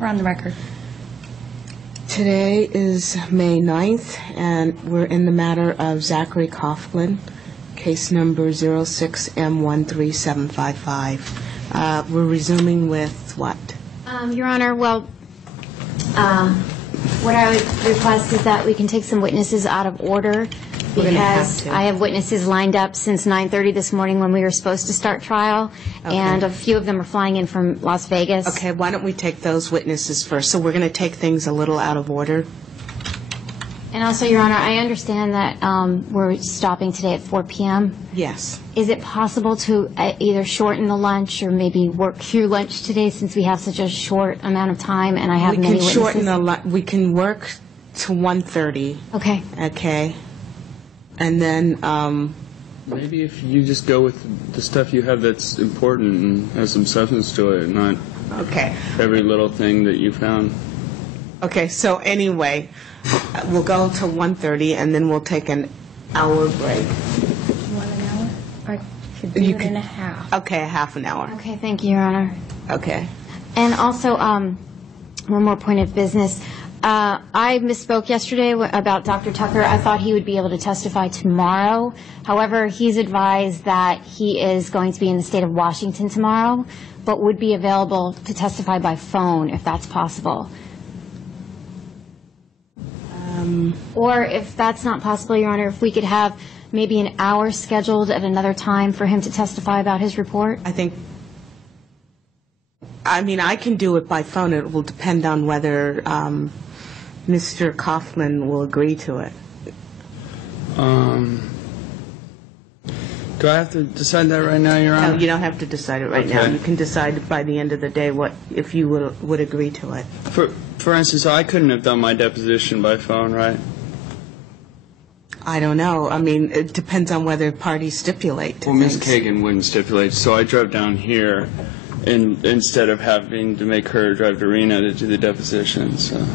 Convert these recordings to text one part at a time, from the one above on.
We're on the record. Today is May 9th, and we're in the matter of Zachary Coughlin, case number 06M13755. We're resuming with what? Your Honor, well, what I would request is that we can take some witnesses out of order because I have witnesses lined up since 9:30 this morning when we were supposed to start trial, and a few of them are flying in from Las Vegas. Okay, why don't we take those witnesses first? So we're going to take things a little out of order. And also, Your Honor, I understand that we're stopping today at 4 p.m. Yes. Is it possible to either shorten the lunch or maybe work through lunch today since we have such a short amount of time and I have many witnesses? We can work to 1:30. Okay. Okay. And then maybe if you just go with the stuff you have that's important and has some substance to it, not every little thing that you found. Okay, so anyway, we'll go to 1:30 and then we'll take an hour break. You want an hour? I could do it in a half. Okay, a half an hour. Okay, thank you, Your Honor. Okay. And also, one more point of business. I misspoke yesterday about Dr. Tucker. I thought he would be able to testify tomorrow. However, he's advised that he is going to be in the state of Washington tomorrow, but would be available to testify by phone if that's possible. Or if that's not possible, Your Honor, if we could have maybe an hour scheduled at another time for him to testify about his report. I can do it by phone. It will depend on whether Mr. Coughlin will agree to it. Do I have to decide that right now, Your Honor? No, you don't have to decide it right now. You can decide by the end of the day if you would agree to it. For instance, I couldn't have done my deposition by phone, right? I don't know. I mean, it depends on whether parties stipulate. Well, Ms. Kagan wouldn't stipulate, so I drove down here instead of having to make her drive to Reno to do the deposition. So.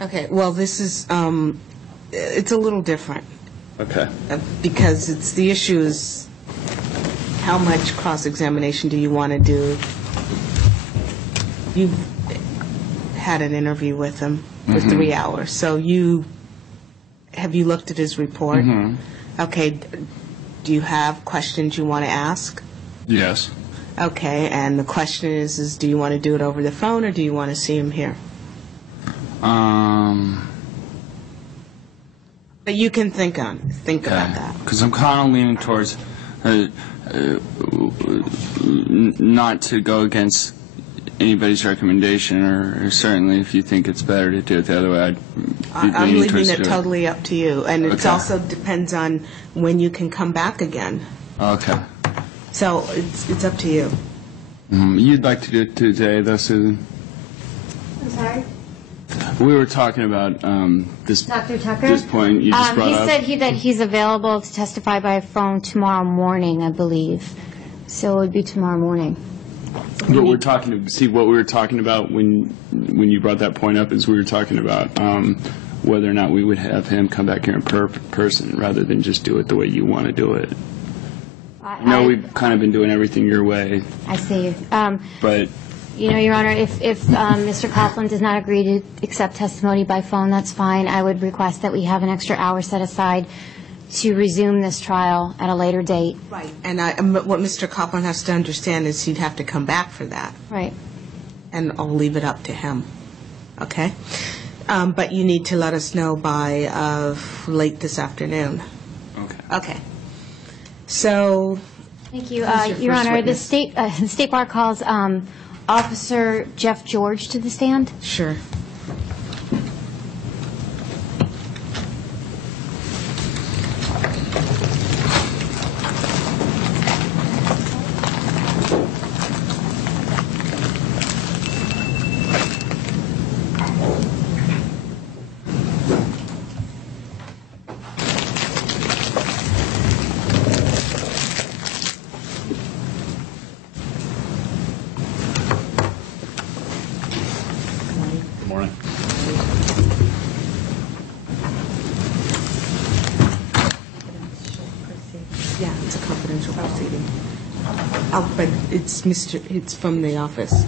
Okay. Well, this is it's a little different. Okay. Because the issue is how much cross-examination do you want to do? You've had an interview with him for 3 hours, so have you looked at his report? Okay. Do you have questions you want to ask? Yes. Okay, and the question is do you want to do it over the phone or do you want to see him here? But you can think about that. Because I'm kind of leaning towards not to go against anybody's recommendation, or certainly if you think it's better to do it the other way, I'm leaving it totally up to you, and it also depends on when you can come back again. Okay. So it's up to you. You'd like to do it today, though, Susan? I'm sorry? We were talking about this. Dr. Tucker? This point you just brought up. He said that he's available to testify by phone tomorrow morning, I believe. So it would be tomorrow morning. But we're talking to see what we were talking about when you brought that point up is we were talking about whether or not we would have him come back here in person rather than just do it the way you want to do it. No, we've kind of been doing everything your way. I see. But you know, Your Honor, if Mr. Coughlin does not agree to accept testimony by phone, that's fine. I would request that we have an extra hour set aside to resume this trial at a later date. Right. And what Mr. Coughlin has to understand is he'd have to come back for that. Right. And I'll leave it up to him. Okay? But you need to let us know by late this afternoon. Okay. Okay. So. Thank you, Your Honor. The state bar calls Officer Jeff George to the stand. Sure. morning. Yeah, it's a confidential proceeding. Oh, but it's from the office.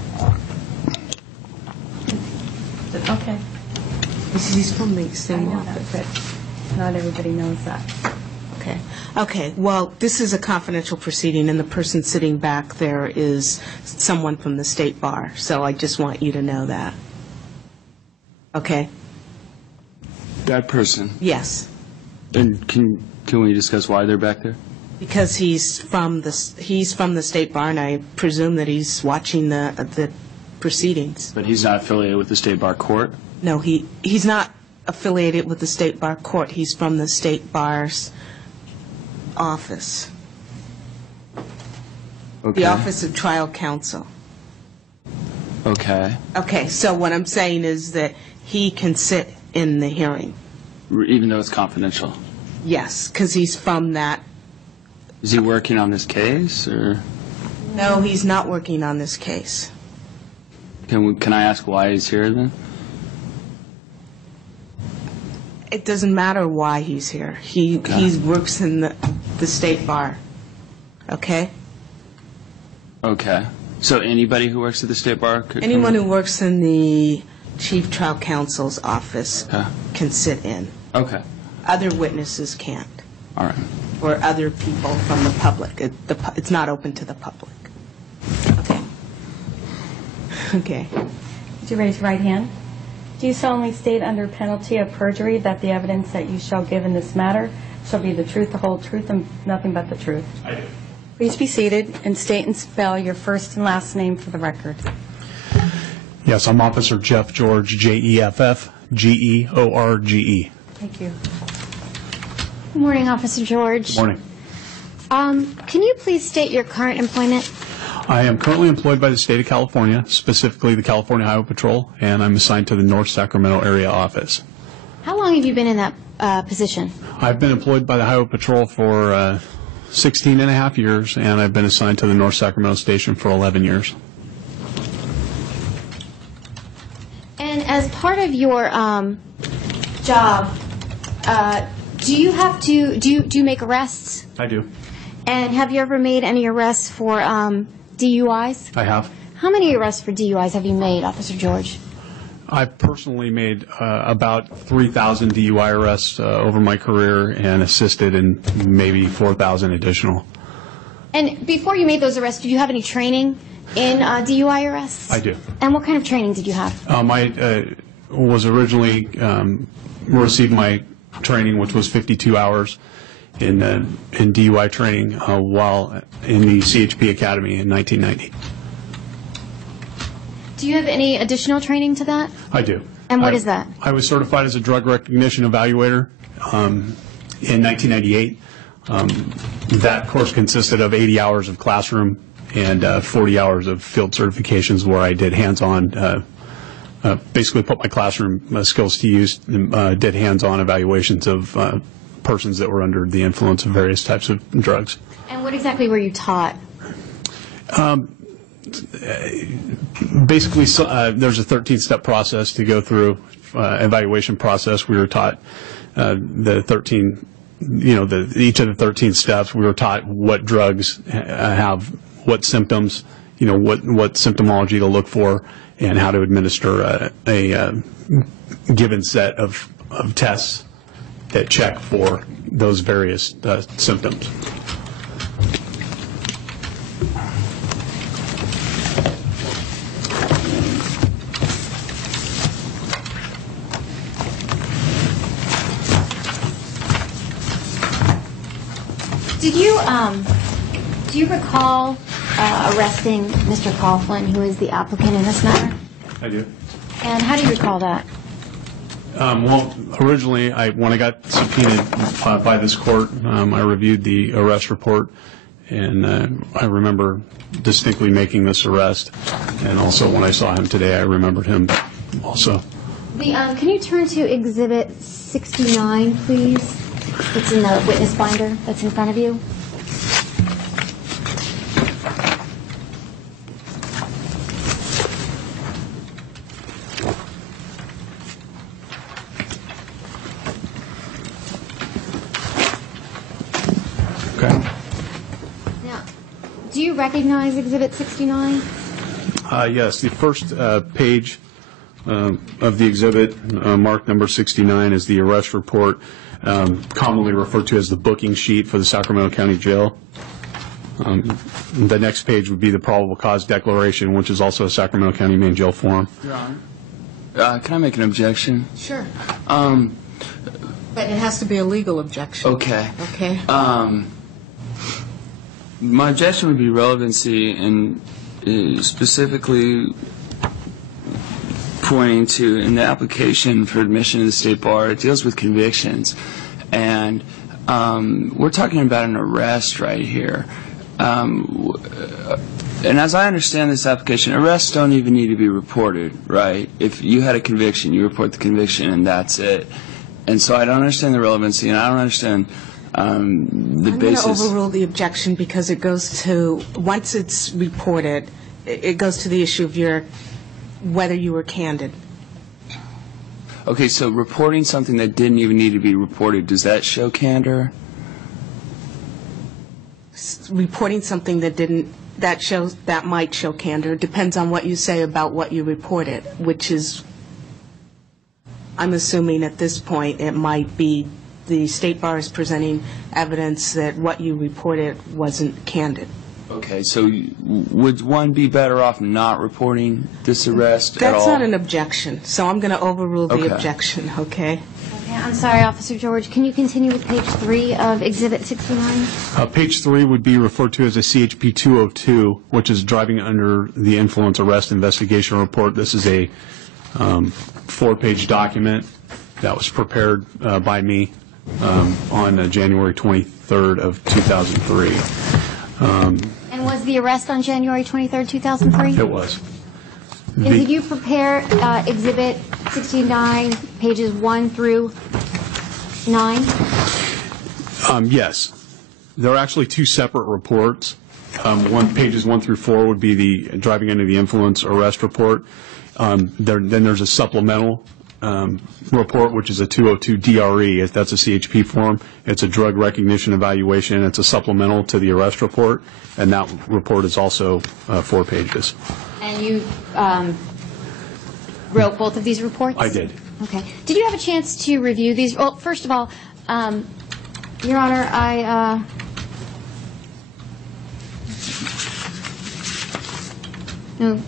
Okay. He's from the I same know that, office. but not everybody knows that. Okay. Okay, well, this is a confidential proceeding, and the person sitting back there is someone from the State Bar, so I just want you to know that. Okay? That person. Yes. And can we discuss why they're back there? Because he's from the State Bar, and I presume that he's watching the proceedings. But he's not affiliated with the State Bar Court? No, he's not affiliated with the State Bar Court. He's from the State Bar's office. Okay. The Office of Trial Counsel. Okay. Okay, so what I'm saying is that he can sit in the hearing. Even though it's confidential? Yes, because he's from that. Is he working on this case, or? No, he's not working on this case. Can I ask why he's here, then? It doesn't matter why he's here. He works in the State Bar. Okay? Okay. So anybody who works at the State Bar could Anyone come? who works in the Chief Trial Counsel's office can sit in. Okay. Other witnesses can't, All right. or other people from the public. It's not open to the public. Okay. Okay. Would you raise your right hand? Do you solemnly state under penalty of perjury that the evidence that you shall give in this matter shall be the truth, the whole truth, and nothing but the truth? I do. Please be seated and state and spell your first and last name for the record. Yes, I'm Officer Jeff George, Jeff George. Thank you. Good morning, Officer George. Morning. Can you please state your current employment? I am currently employed by the state of California, specifically the California Highway Patrol, and I'm assigned to the North Sacramento area office. How long have you been in that position? I've been employed by the Highway Patrol for 16 and a half years, and I've been assigned to the North Sacramento station for 11 years. And as part of your job, do you have to do you make arrests? I do. And have you ever made any arrests for DUIs? I have. How many arrests for DUIs have you made, Officer George? I've personally made about 3,000 DUI arrests over my career and assisted in maybe 4,000 additional. And before you made those arrests, did you have any training in DUI arrests? I do. And what kind of training did you have? I was originally received my training, which was 52 hours in DUI training while in the CHP Academy in 1990. Do you have any additional training to that? I do. And what is that? I was certified as a drug recognition evaluator in 1998. That course consisted of 80 hours of classroom and 40 hours of field certifications where I did hands-on, basically put my classroom skills to use, did hands-on evaluations of persons that were under the influence of various types of drugs. And what exactly were you taught? Basically, there's a 13-step process to go through, evaluation process. We were taught the 13, each of the 13 steps. We were taught what drugs have what symptoms, what symptomology to look for, and how to administer a given set of tests that check for those various symptoms. Do you recall arresting Mr. Coughlin, who is the applicant in this matter? I do. And how do you recall that? Well, originally, when I got subpoenaed by this court, I reviewed the arrest report, and I remember distinctly making this arrest. And also, when I saw him today, I remembered him also. Can you turn to Exhibit 69, please? It's in the witness binder that's in front of you. Okay. Now, do you recognize Exhibit 69? Yes, the first page of the exhibit, marked number 69, is the arrest report, commonly referred to as the booking sheet for the Sacramento County Jail. The next page would be the probable cause declaration, which is also a Sacramento County Main Jail form. Your Honor, can I make an objection? Sure. But it has to be a legal objection. Okay. Okay. My objection would be relevancy, and specifically pointing to, in the application for admission to the State Bar, it deals with convictions. And we're talking about an arrest right here. And as I understand this application, arrests don't even need to be reported, right? If you had a conviction, you report the conviction, and that's it. And so I don't understand the relevancy, and I don't understand the basis. I'm going to overrule the objection because it goes to, once it's reported, it goes to the issue of whether you were candid. Okay, so reporting something that didn't even need to be reported, does that show candor? Reporting something that might show candor depends on what you say about what you reported, which is, I'm assuming at this point it might be the State Bar is presenting evidence that what you reported wasn't candid. Okay, so would one be better off not reporting this arrest at all? That's not an objection, so I'm going to overrule the Okay. objection, okay? Okay, I'm sorry, Officer George. Can you continue with page 3 of Exhibit 69? Page 3 would be referred to as a CHP 202, which is driving under the influence arrest investigation report. This is a 4-page document that was prepared by me on January 23rd of 2003. And was the arrest on January 23rd, 2003? It was. And did you prepare Exhibit 69, pages 1 through 9? Yes. There are actually 2 separate reports. Pages 1 through 4 would be the driving under the influence arrest report. Then there's a supplemental report, which is a 202 DRE. That's a CHP form. It's a drug recognition evaluation. It's a supplemental to the arrest report, and that report is also 4 pages. And you wrote both of these reports? I did. Okay. Did you have a chance to review these? Well, first of all, Your Honor, no.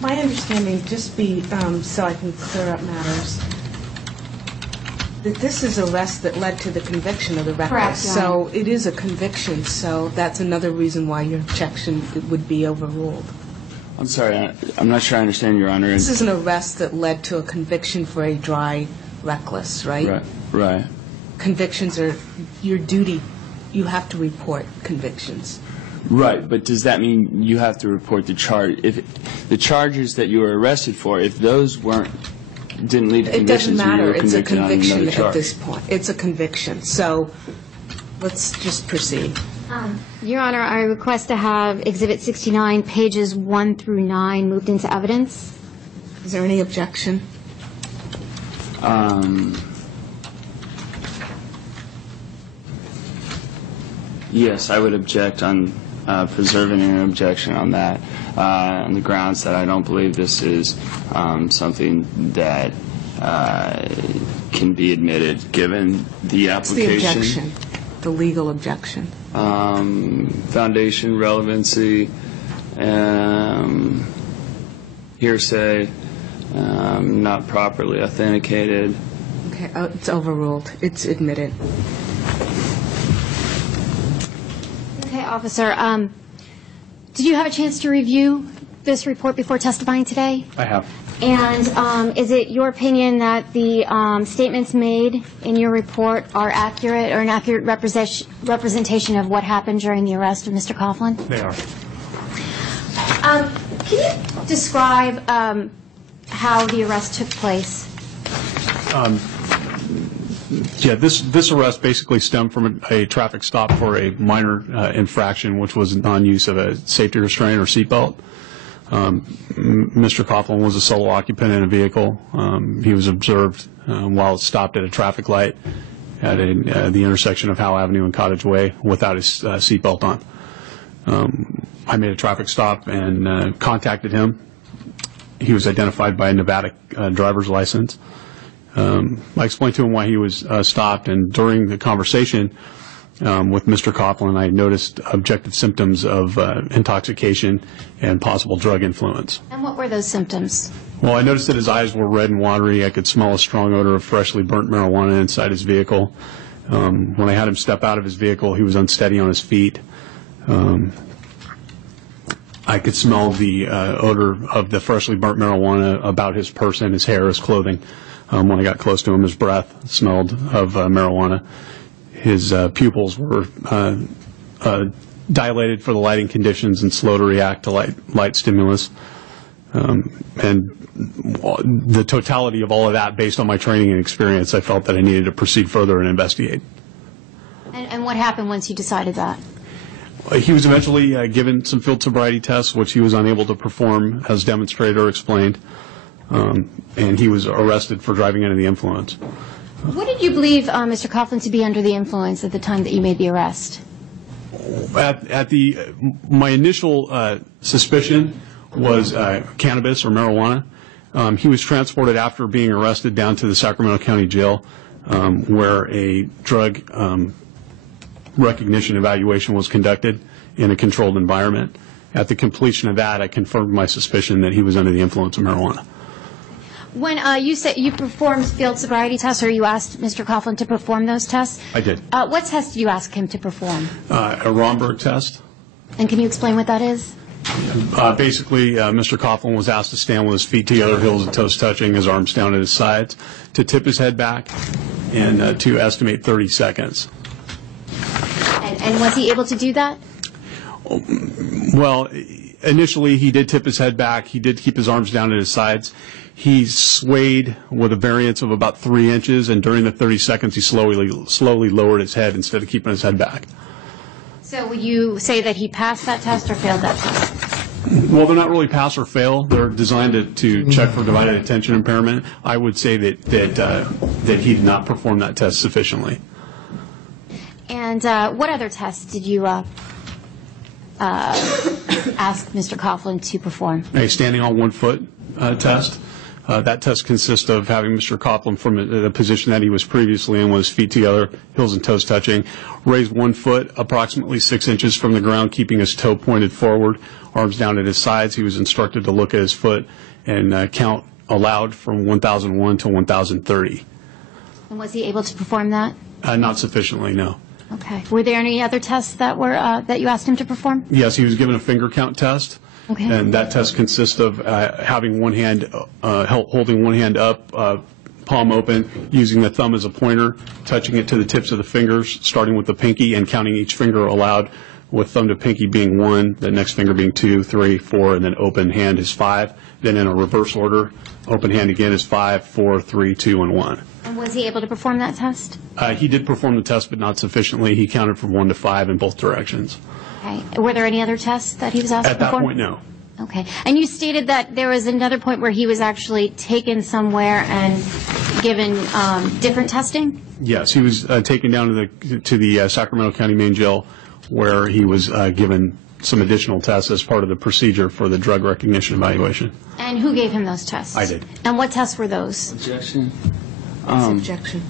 My understanding, just be so I can clear up matters, that this is arrest that led to the conviction of the reckless. Correct, Your So Honor. it is a conviction, so that's another reason why your objection would be overruled. I'm sorry, I'm not sure I understand, Your Honor. This is an arrest that led to a conviction for a dry reckless, right? Right. Convictions are your duty. You have to report convictions. Right, but does that mean you have to report the charge? If the charges that you were arrested for, if those didn't lead to It doesn't convictions, you matter. were It's a convicted on conviction another at charge. this point. It's a conviction. So let's just proceed. Your Honor, I request to have Exhibit 69, pages 1 through 9, moved into evidence. Is there any objection? Yes, I would object on preserving an objection on that, on the grounds that I don't believe this is something that can be admitted given the What's the application. objection? The legal objection. Foundation, relevancy, hearsay, not properly authenticated. Okay, it's overruled. It's admitted. Okay, Officer, did you have a chance to review this report before testifying today? I have. And is it your opinion that the statements made in your report are accurate or an accurate representation of what happened during the arrest of Mr. Coughlin? They are. Can you describe how the arrest took place? Yeah, this arrest basically stemmed from a traffic stop for a minor infraction, which was non-use of a safety restraint or seatbelt. Mr. Coughlin was a solo occupant in a vehicle. He was observed while stopped at a traffic light at the intersection of Howe Avenue and Cottage Way without his seatbelt on. I made a traffic stop and contacted him. He was identified by a Nevada driver's license. I explained to him why he was stopped, and during the conversation with Mr. Coughlin, I noticed objective symptoms of intoxication and possible drug influence. And what were those symptoms? Well, I noticed that his eyes were red and watery. I could smell a strong odor of freshly burnt marijuana inside his vehicle. When I had him step out of his vehicle, he was unsteady on his feet. I could smell the odor of the freshly burnt marijuana about his person, his hair, his clothing. When I got close to him, his breath smelled of marijuana. His pupils were dilated for the lighting conditions and slow to react to light stimulus. And the totality of all of that, based on my training and experience, I felt that I needed to proceed further and investigate. And what happened once you decided that? He was eventually given some field sobriety tests, which he was unable to perform, as demonstrated or explained, and he was arrested for driving under the influence. What did you believe Mr. Coughlin to be under the influence at the time that you made the arrest? My initial suspicion was cannabis or marijuana. He was transported after being arrested down to the Sacramento County Jail, where a drug recognition evaluation was conducted in a controlled environment. At the completion of that, I confirmed my suspicion that he was under the influence of marijuana. When you said you performed field sobriety tests, or you asked Mr. Coughlin to perform those tests? I did. What test did you ask him to perform? A Romberg test. And can you explain what that is? Basically, Mr. Coughlin was asked to stand with his feet together, heels and toes touching, his arms down at his sides, to tip his head back, and to estimate 30 seconds. And was he able to do that? Well, initially he did tip his head back. He did keep his arms down at his sides. He swayed with a variance of about 3 inches, and during the 30 seconds he slowly lowered his head instead of keeping his head back. So would you say that he passed that test or failed that test? Well, they're not really pass or fail. They're designed to check for divided attention impairment. I would say that he did not perform that test sufficiently. And what other tests did you ask Mr. Coughlin to perform? A standing on 1 foot test. That test consists of having Mr. Coughlin from the position that he was previously in, with his feet together, heels and toes touching, raise 1 foot approximately 6 inches from the ground, keeping his toe pointed forward, arms down at his sides. He was instructed to look at his foot and count aloud from 1,001 to 1,030. And was he able to perform that? Not sufficiently, no. Okay. Were there any other tests that were that you asked him to perform? Yes, he was given a finger count test. Okay. And that test consists of having one hand, holding one hand up, palm open, using the thumb as a pointer, touching it to the tips of the fingers, starting with the pinky and counting each finger aloud, with thumb to pinky being 1, the next finger being 2, 3, 4, and then open hand is 5. Then in a reverse order, open hand again is 5, 4, 3, 2, and 1. And was he able to perform that test? He did perform the test, but not sufficiently. He counted from 1 to 5 in both directions. Okay. Were there any other tests that he was asked to At that perform? point, no. Okay. And you stated that there was another point where he was actually taken somewhere and given different testing? Yes, he was taken down to the Sacramento County Main Jail, where he was given some additional tests as part of the procedure for the drug recognition evaluation. And who gave him those tests? I did. And what tests were those? Objection. Objection.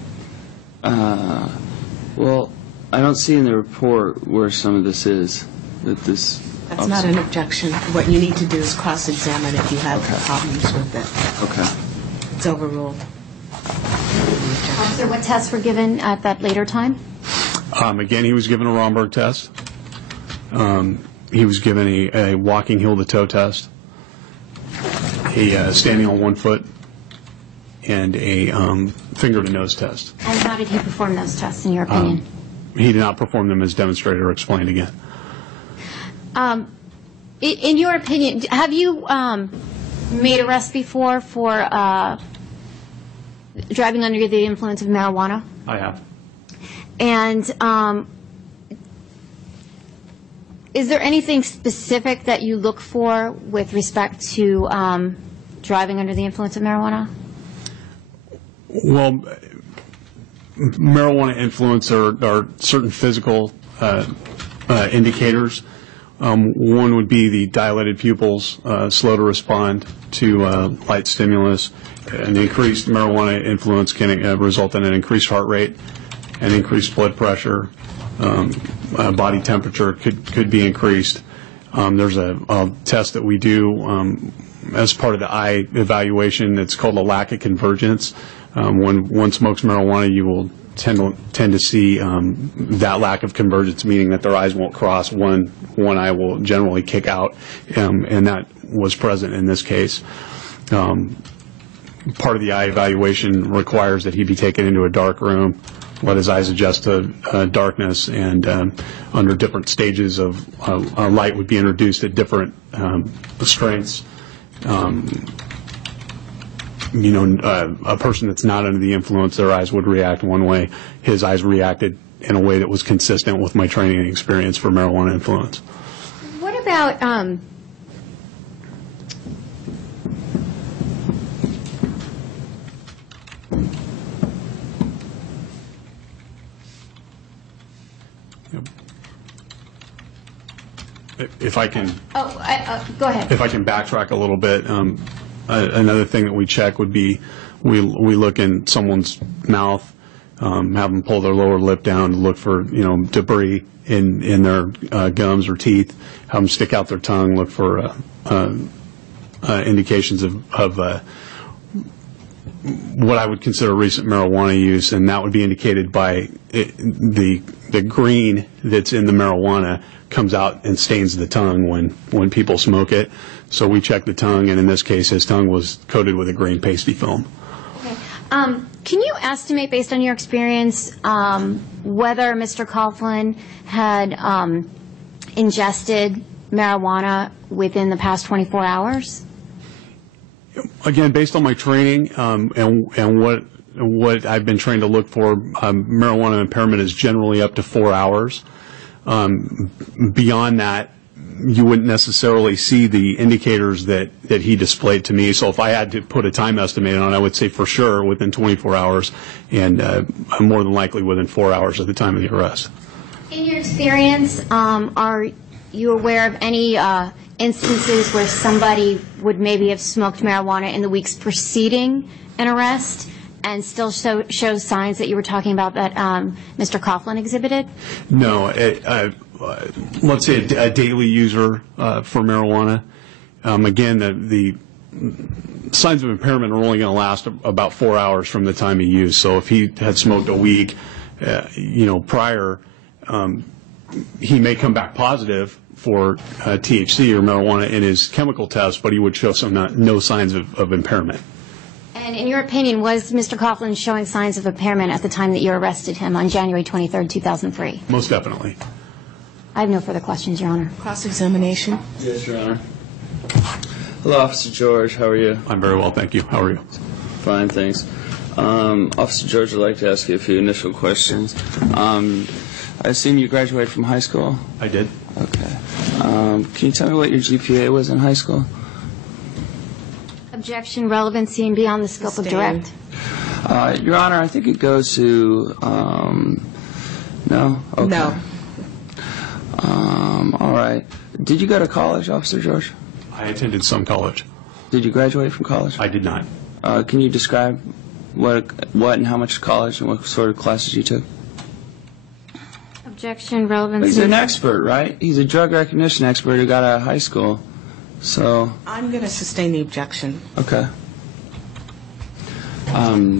Well, I don't see in the report where some of this is. That's not an objection. What you need to do is cross-examine if you have problems with it. Okay. It's overruled. So what tests were given at that later time? Again, he was given a Romberg test. He was given a walking heel-to-toe test, a standing on 1 foot, and a finger-to-nose test. And how did he perform those tests, in your opinion? He did not perform them as demonstrated or explained again. In your opinion, have you made arrests before for driving under the influence of marijuana? I have. And is there anything specific that you look for with respect to driving under the influence of marijuana? Well, marijuana influence are certain physical indicators. One would be the dilated pupils, slow to respond to light stimulus. An increased marijuana influence can result in an increased heart rate, an increased blood pressure, body temperature could be increased. There's a test that we do as part of the eye evaluation. It's called a lack of convergence. When one smokes marijuana, you will tend to see that lack of convergence, meaning that their eyes won't cross. One eye will generally kick out, and that was present in this case. Part of the eye evaluation requires that he be taken into a dark room, let his eyes adjust to darkness, and under different stages of light would be introduced at different strengths. A person that's not under the influence, their eyes would react one way. His eyes reacted in a way that was consistent with my training and experience for marijuana influence. What about If I can... go ahead. If I can backtrack a little bit, another thing that we check would be we look in someone's mouth, have them pull their lower lip down to look for debris in their gums or teeth, have them stick out their tongue, look for indications of what I would consider recent marijuana use, and that would be indicated by the green that's in the marijuana comes out and stains the tongue when people smoke it. So we check the tongue, and in this case, his tongue was coated with a green pasty film. Okay. Can you estimate, based on your experience, whether Mr. Coughlin had ingested marijuana within the past 24 hours? Again, based on my training and what I've been trained to look for, marijuana impairment is generally up to 4 hours. Beyond that, you wouldn't necessarily see the indicators that he displayed to me. So if I had to put a time estimate on it, I would say for sure within 24 hours and more than likely within 4 hours at the time of the arrest. In your experience, are you aware of any instances where somebody would maybe have smoked marijuana in the weeks preceding an arrest and still show signs that you were talking about that Mr. Coughlin exhibited? No. Let's say a daily user for marijuana. Again, the signs of impairment are only going to last about 4 hours from the time he used. So if he had smoked a week, prior, he may come back positive for THC or marijuana in his chemical test, but he would show no signs of impairment. And in your opinion, was Mr. Coughlin showing signs of impairment at the time that you arrested him on January 23rd, 2003? Most definitely. I have no further questions, Your Honor. Cross-examination. Yes, Your Honor. Hello, Officer George. How are you? I'm very well, thank you. How are you? Fine, thanks. Officer George, I'd like to ask you a few initial questions. I assume you graduated from high school? I did. Okay. Can you tell me what your GPA was in high school? Objection, relevancy, and beyond the scope of direct. Your Honor, I think it goes to, no? Okay. No. All right. Did you go to college, Officer George? I attended some college. Did you graduate from college? I did not. Can you describe what and how much college and what sort of classes you took? Objection, relevancy. He's an expert, right? He's a drug recognition expert who got out of high school. So I'm going to sustain the objection. okay.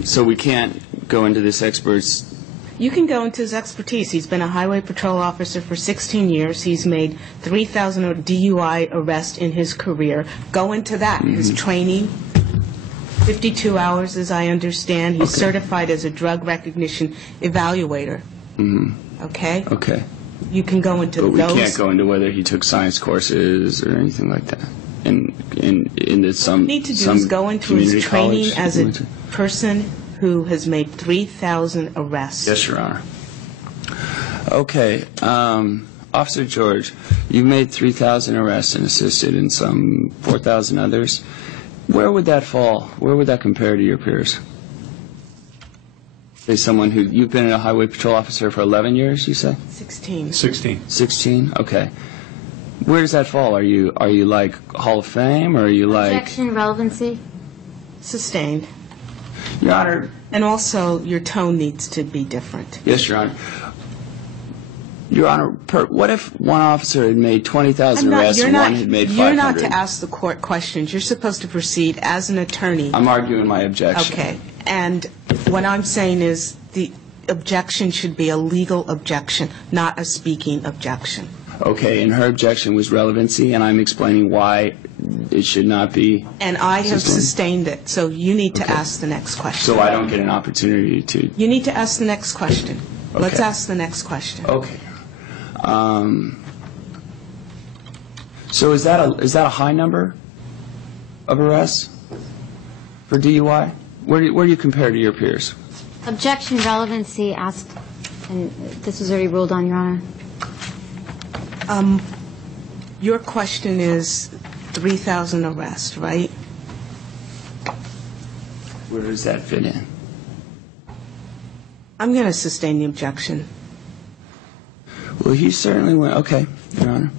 So we can't go into this expert's. You can go into his expertise. He's been a highway patrol officer for 16 years. He's made 3,000 DUI arrests in his career. Go into that. His training, 52 hours as I understand. He's certified as a drug recognition evaluator. Okay? Okay. You can go into But we those. can't go into whether he took science courses or anything like that. Into some What you need to do some is go into community his training college as he a went to. person who has made 3,000 arrests. Yes, Your Honor. Okay. Officer George, you've made 3,000 arrests and assisted in some 4,000 others. Where would that fall? Where would that compare to your peers? Say someone who, you've been a highway patrol officer for 11 years, you said? 16. 16. 16? Okay. Where does that fall? Are you like Hall of Fame, or are you like... Objection, relevancy. Sustained. Your Honor. And also, your tone needs to be different. Yes, Your Honor. Your Honor, what if one officer had made 20,000 arrests and one had made 500? You're not to ask the court questions. You're supposed to proceed as an attorney. I'm arguing my objection. Okay. And what I'm saying is the objection should be a legal objection, not a speaking objection. Okay, and her objection was relevancy, and I'm explaining why it should not be. And I have sustained it, so you need to ask the next question. So I don't get an opportunity to... You need to ask the next question. Okay. Let's ask the next question. Okay. So is that a high number of arrests for DUI? Where do you compare to your peers? Objection, relevancy, asked, and this was already ruled on, Your Honor. Your question is 3,000 arrests, right? Where does that fit in? I'm going to sustain the objection. Well, he certainly went... Okay, Your Honor.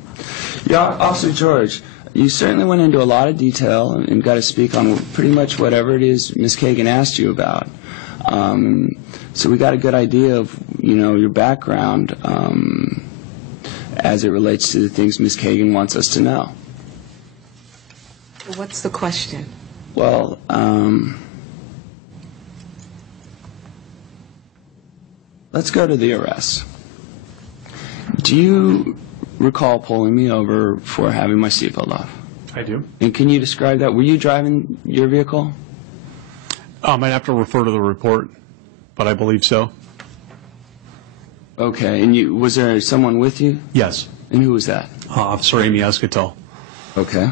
Officer George, you certainly went into a lot of detail and got to speak on pretty much whatever it is Ms. Kagan asked you about. So we got a good idea of, your background as it relates to the things Ms. Kagan wants us to know. What's the question? Well, let's go to the arrests. Do you recall pulling me over for having my seatbelt off? I do. And can you describe that? Were you driving your vehicle? I might have to refer to the report, but I believe so. Okay. And was there someone with you? Yes. And who was that? Officer Amy Escatel. Okay.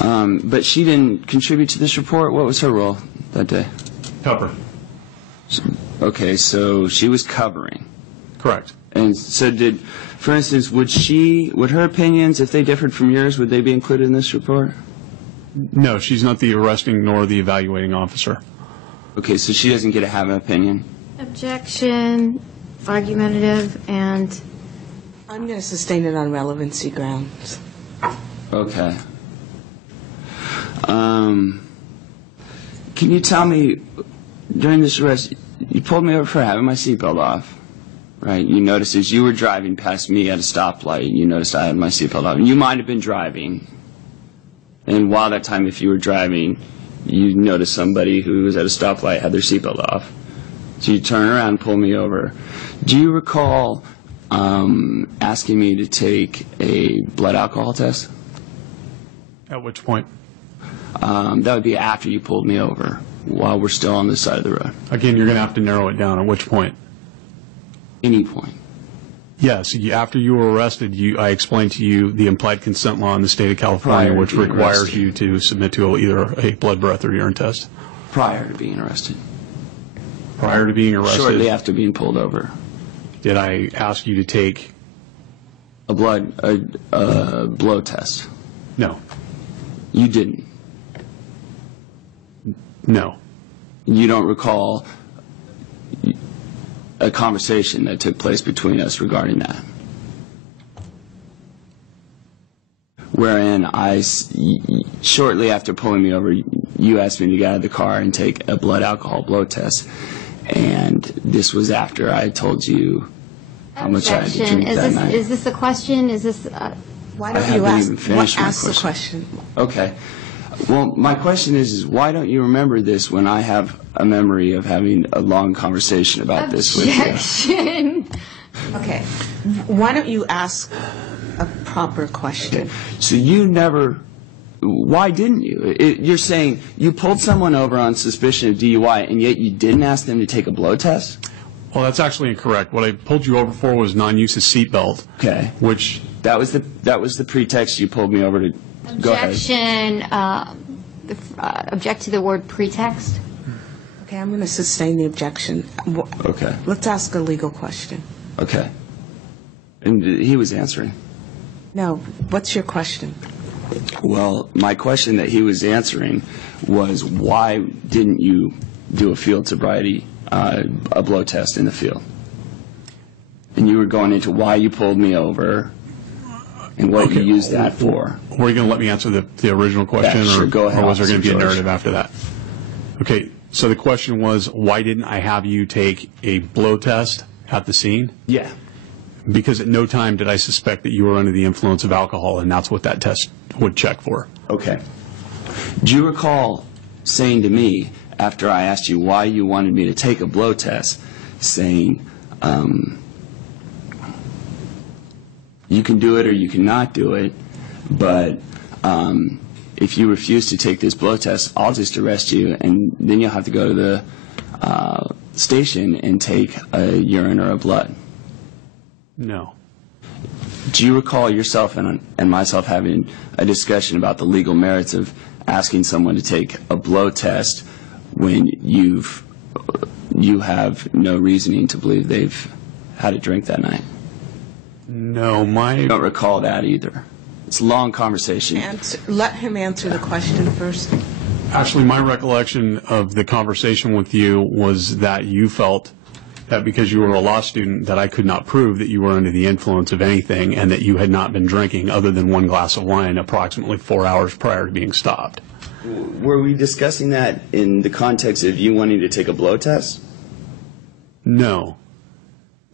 But she didn't contribute to this report? What was her role that day? Cover. Okay, so she was covering. Correct. And so for instance, would her opinions, if they differed from yours, would they be included in this report? No, she's not the arresting nor the evaluating officer. Okay, so she doesn't get to have an opinion? Objection, argumentative, and... I'm going to sustain it on relevancy grounds. Okay. Can you tell me, during this arrest, you pulled me over for having my seatbelt off, right? You noticed as you were driving past me at a stoplight, you noticed I had my seatbelt off. And you might have been driving, and while that time, if you were driving, you noticed somebody who was at a stoplight had their seatbelt off. So you turn around and pull me over. Do you recall asking me to take a blood alcohol test? At which point? That would be after you pulled me over, while we're still on this side of the road. Again, you're going to have to narrow it down. At which point? Any point. Yes. After you were arrested, I explained to you the implied consent law in the state of California, Prior to which being requires arrested. you to submit to either a blood, breath, or urine test. Prior to being arrested. Prior to being arrested, Shortly after being pulled over. did I ask you to take? A blow test. No. You didn't. No. You don't recall a conversation that took place between us regarding that. Wherein shortly after pulling me over, you asked me to get out of the car and take a blood alcohol blow test. And this was after I told you how much I had to drink that night. Is this a question? Is this... Why I don't you haven't even finished my ask the question? Okay. Well, my question is why don't you remember this when I have a memory of having a long conversation about this with you? Objection. Okay. Why don't you ask a proper question? So you never... Why didn't you? You're saying you pulled someone over on suspicion of DUI, and yet you didn't ask them to take a blow test? Well, that's actually incorrect. What I pulled you over for was non-use of seatbelt. Okay. Which... That was the pretext you pulled me over to... Go ahead. Objection. Object to the word pretext. Okay, I'm going to sustain the objection. Okay. Let's ask a legal question. Okay. And he was answering. No, what's your question? Well, my question that he was answering was why didn't you do a field sobriety, a blow test in the field? And you were going into why you pulled me over. and what you use that for. Were you going to let me answer the original question? Yeah, sure. Or, Go ahead, or was there going to be a Officer narrative after that? Okay, so the question was, why didn't I have you take a blow test at the scene? Yeah. Because at no time did I suspect that you were under the influence of alcohol, and that's what that test would check for. Okay. Do you recall saying to me, after I asked you why you wanted me to take a blow test, saying, you can do it or you cannot do it, but if you refuse to take this blow test, I'll just arrest you, and then you'll have to go to the station and take a urine or a blood. No. Do you recall yourself and myself having a discussion about the legal merits of asking someone to take a blow test when you have no reasoning to believe they've had a drink that night? No, I don't recall that either. It's a long conversation. Let him answer the question first. Actually, my recollection of the conversation with you was that you felt that because you were a law student that I could not prove that you were under the influence of anything and that you had not been drinking other than one glass of wine approximately 4 hours prior to being stopped. Were we discussing that in the context of you wanting to take a blow test? No.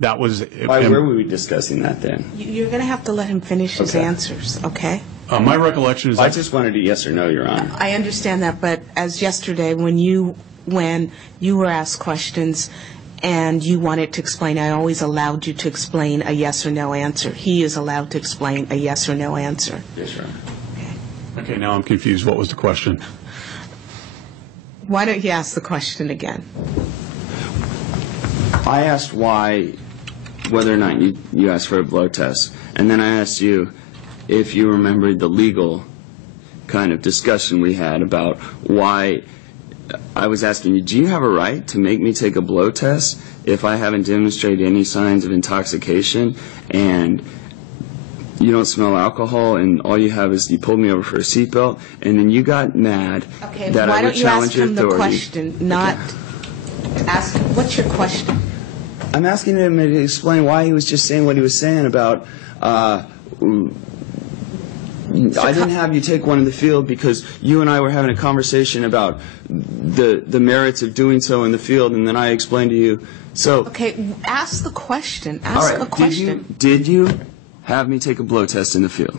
That was... Why were we discussing that then? You're going to have to let him finish his Okay. answers, okay? my recollection is I that... just wanted a yes or no, Your Honor. I understand that, but as yesterday when you were asked questions and you wanted to explain, I always allowed you to explain a yes or no answer. He is allowed to explain a yes or no answer. Yes, Your Honor. Okay, now I'm confused. What was the question? Why don't you ask the question again? I asked whether or not you asked for a blood test, and then I asked you if you remembered the legal kind of discussion we had about why. I was asking you, do you have a right to make me take a blood test if I haven't demonstrated any signs of intoxication and you don't smell alcohol and all you have is you pulled me over for a seatbelt and then you got mad Okay, that why I would don't you ask challenge your him the authority? question, not ask, what's your question? I'm asking him to explain why he was just saying what he was saying about I didn't have you take one in the field because you and I were having a conversation about the merits of doing so in the field, and then I explained to you. So, Okay, ask the question. all Ask right, a question. did you have me take a blow test in the field?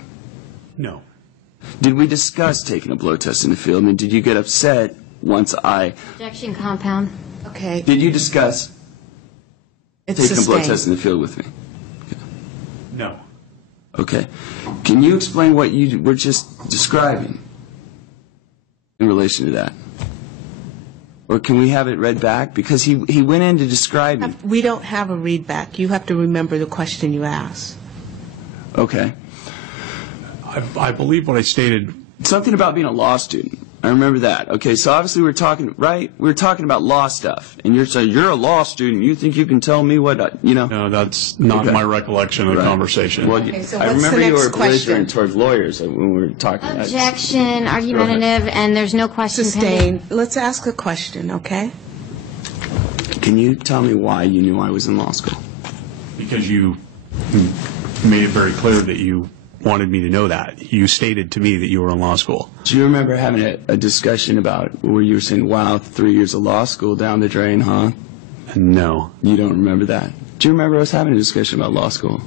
No. Did we discuss taking a blow test in the field, and did you get upset once I... Objection compound. Okay, Did you discuss it's taking a blood sustained. test in the field with me? No. Okay. Can you explain what you were just describing in relation to that? Or can we have it read back? Because he went in to describe it. We don't have a read back. You have to remember the question you asked. Okay. I believe what I stated... Something about being a law student. I remember that. Okay, so obviously we're talking, right? We're talking about law stuff. And you're saying, you're a law student. You think you can tell me what, you know? No, that's not Okay. my recollection of the Right. conversation. Well, Okay, so I what's remember the you next were belligerent question? towards lawyers when we were talking. Objection, argumentative, and there's no question pending. Sustained. Let's ask a question, okay? Can you tell me why you knew I was in law school? Because you made it very clear that you wanted me to know that. You stated to me that you were in law school. Do you remember having a discussion about where you were saying, wow, 3 years of law school down the drain, huh? No. You don't remember that? Do you remember us having a discussion about law school?